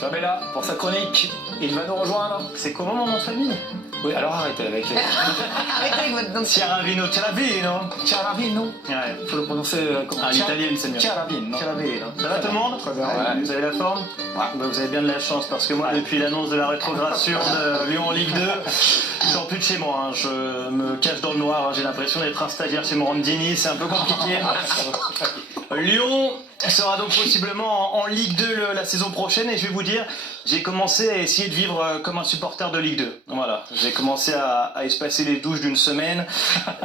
Pamela, pour sa chronique, il va nous rejoindre. C'est comment mon nom de famille? Oui, alors arrêtez avec les... Arrêtez avec votre nom. Ciaravino, Ciaravino. Ouais. Faut le prononcer comment? À l'italienne, c'est mieux. Ciaravino. Ciaravino. Ça va tout le monde? Très bien, ouais. Vous avez la forme? Ouais. Bah, vous avez bien de la chance parce que moi, depuis l'annonce de la rétrogradation de Lyon en Ligue 2, je sors plus de chez moi. Hein. Je me cache dans le noir. Hein. J'ai l'impression d'être un stagiaire chez Morandini. C'est un peu compliqué. Lyon sera donc possiblement en Ligue 2 la saison prochaine et je vais vous dire, j'ai commencé à essayer de vivre comme un supporter de Ligue 2. Voilà, j'ai commencé à espacer les douches d'une semaine,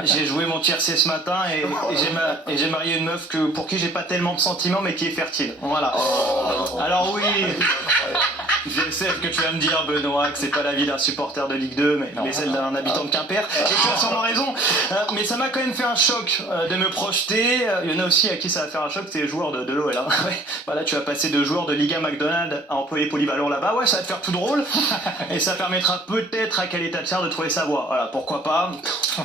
j'ai joué mon tiercé ce matin et j'ai marié une meuf pour qui j'ai pas tellement de sentiments mais qui est fertile. Voilà. Alors oui, je sais que tu vas me dire, Benoît, que c'est pas la vie d'un supporter de Ligue 2, mais celle d'un habitant de Quimper. Et tu as sûrement raison. Mais ça m'a quand même fait un choc de me projeter. Il y en a aussi à qui ça va faire un choc, c'est les joueurs de l'OL. Hein. Ouais. Voilà, tu vas passer de joueur de Liga McDonald's à employé polyvalent là-bas. Ouais, ça va te faire tout drôle. Et ça permettra peut-être à Khalid Tatser de trouver sa voie. Voilà, pourquoi pas.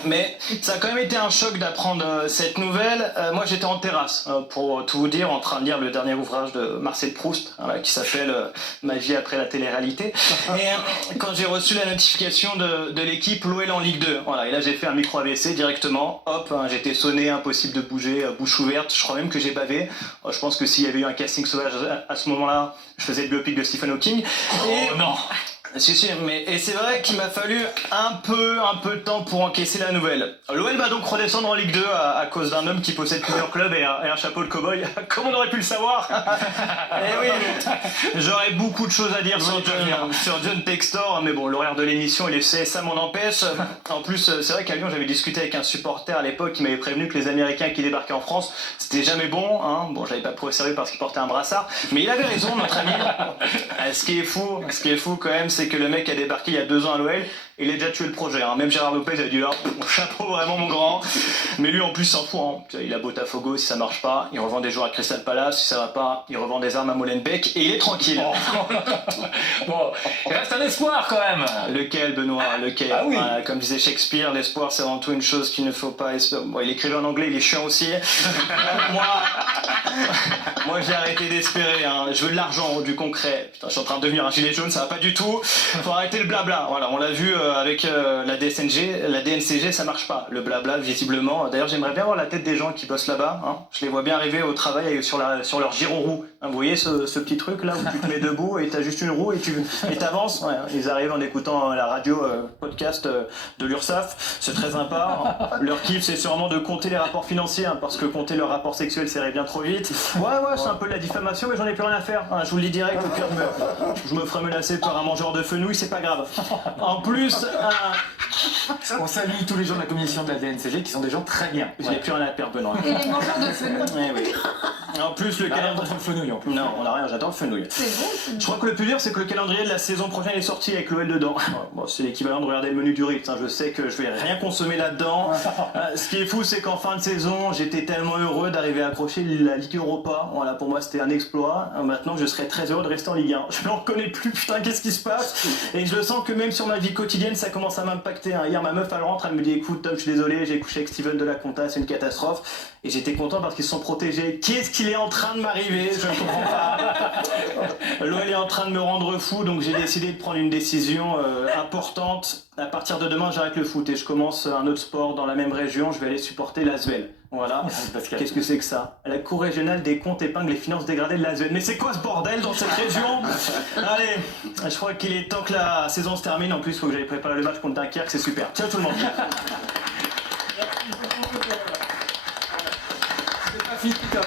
Mais ça a quand même été un choc d'apprendre cette nouvelle. Moi, j'étais en terrasse, pour tout vous dire, en train de lire le dernier ouvrage de Marcel Proust, qui s'appelle Ma vie après la télé-réalité. Et quand j'ai reçu la notification de l'équipe l'OL en Ligue 2, voilà, et là j'ai fait un micro AVC directement, hop, j'étais sonné, impossible de bouger, bouche ouverte, je crois même que j'ai bavé. Je pense que s'il y avait eu un casting sauvage à ce moment-là, je faisais le biopic de Stephen Hawking. Oh non. Si, et c'est vrai qu'il m'a fallu un peu de temps pour encaisser la nouvelle. L'OL va donc redescendre en Ligue 2 à cause d'un homme qui possède plusieurs clubs et un chapeau de cow-boy. Comme on aurait pu le savoir. Eh oui, j'aurais beaucoup de choses à dire sur John Textor, mais bon, l'horaire de l'émission et les CSA m'en empêchent. En plus, c'est vrai qu'à Lyon, j'avais discuté avec un supporter à l'époque qui m'avait prévenu que les Américains qui débarquaient en France, c'était jamais bon. Hein. Bon, j'avais pas pris au sérieux parce qu'il portait un brassard, mais il avait raison, notre ami. Ce qui est fou quand même, c'est que le mec a débarqué il y a 2 ans à l'OL, il a déjà tué le projet. Hein. Même Gérard Lopez a dit là, chapeau vraiment mon grand. Mais lui en plus s'en fout. Hein. Il a Botafogo si ça marche pas, il revend des joueurs à Crystal Palace, si ça va pas, il revend des armes à Molenbeek et il est tranquille. Bon, il reste un espoir quand même. Lequel, Benoît? Lequel? Ah oui. Comme disait Shakespeare, l'espoir c'est avant tout une chose qu'il ne faut pas espérer. Bon, il écrivait en anglais, il est chiant aussi. Moi j'ai arrêté d'espérer. Hein. Je veux de l'argent, du concret. Putain, je suis en train de devenir un gilet jaune, ça va pas du tout. Faut arrêter le blabla. Voilà, on l'a vu avec la DNCG, ça marche pas. Le blabla, visiblement. D'ailleurs, j'aimerais bien voir la tête des gens qui bossent là-bas. Hein. Je les vois bien arriver au travail sur leur gyroroue. Hein, vous voyez ce petit truc là où tu te mets debout et t'as juste une roue et t'avances. Ouais, ils arrivent en écoutant la radio podcast de l'URSSAF. C'est très sympa. Leur kiff, c'est sûrement de compter les rapports financiers, hein, parce que compter leurs rapports sexuels, ça irait bien trop vite. Ouais, c'est un peu de la diffamation, mais j'en ai plus rien à faire. Hein, je vous le dis direct, au pire, je me ferai menacer par un mangeur de fenouil, c'est pas grave. En plus, On salue tous les gens de la commission de la DNCG qui sont des gens très bien. je n'ai plus rien à perdre, Benoît. Et les mangeurs de fenouil. Eh oui. En plus, le calendrier. Contre le fenouil en plus. Non, on n'a rien, j'adore le fenouil. C'est bon. Je crois que le plus dur, c'est que le calendrier de la saison prochaine est sorti avec l'OL dedans. Bon, c'est l'équivalent de regarder le menu du Ritz. Hein. Je sais que je vais rien consommer là-dedans. Ce qui est fou, c'est qu'en fin de saison, j'étais tellement heureux d'arriver à accrocher la Ligue Europa. Voilà, pour moi, c'était un exploit. Maintenant, je serais très heureux de rester en Ligue 1. Je n'en reconnais plus. Putain, qu'est-ce qui se passe? Et je le sens que même sur ma vie quotidienne, ça commence à m'impacter. Hein. Hier, ma meuf, elle rentre, elle me dit écoute, Tom, je suis désolé, j'ai couché avec Steven de la Conta, c'est une catastrophe. Et j'étais content parce qu'ils se sont protégés. Qu'est-ce qu'il est en train de m'arriver? Je ne comprends pas. L'OL est en train de me rendre fou, donc j'ai décidé de prendre une décision importante. À partir de demain, j'arrête le foot et je commence un autre sport dans la même région. Je vais aller supporter l'Asvel. Voilà. Qu'est-ce que c'est que ça? La Cour régionale des comptes épingle les finances dégradées de l'Asvel. Mais c'est quoi ce bordel dans cette région? Allez, je crois qu'il est temps que la saison se termine. En plus, il faut que j'aille préparer le match contre Dunkerque. C'est super. Ciao tout le monde. C'est pas fini, Tom.